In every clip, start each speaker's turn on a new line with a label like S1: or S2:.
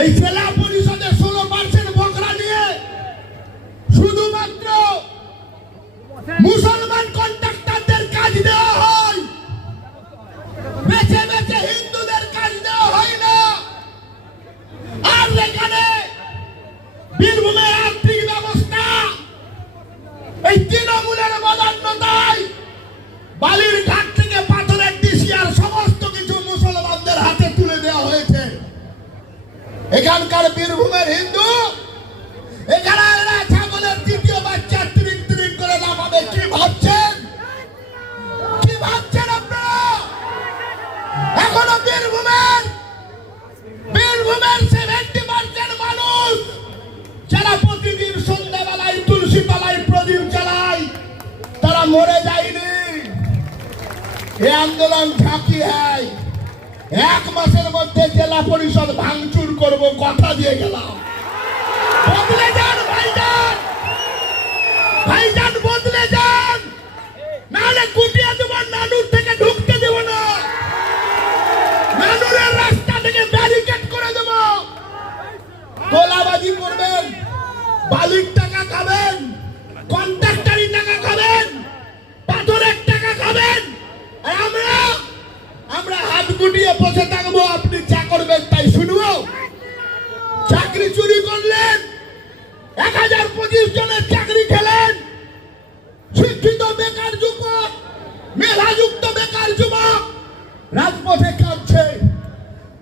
S1: এই জেলা এখানকার বীরভূমের হিন্দু, এখানে ছাগলের তৃতীয় বাচ্চা ত্রিন ত্রিন করে নামাবে কি ভাবছেন? কি ভাবছেন আপনারা? এখনও বীরভূমের বীরভূমের সেভেন্টি পার্সেন্ট মানুষ যারা প্রতিদিন সন্ধ্যাবেলায় তুলসী তলায় প্রদীপ জ্বালায়, তারা মরে যায়নি। এ আন্দোলন ঝাঁকি হয় এক মাসের মধ্যে জেলা পরিষদ ভাঙচুর করব কথা দিয়ে গেলাম। এক হাজার পঁচিশ জনের চাকরি খেলেন। শিক্ষিত বেকার যুবক, মেধাযুক্ত বেকার যুবক, রাজপথে কাঁদছে।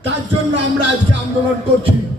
S1: তার জন্য আমরা আজকে আন্দোলন করছি।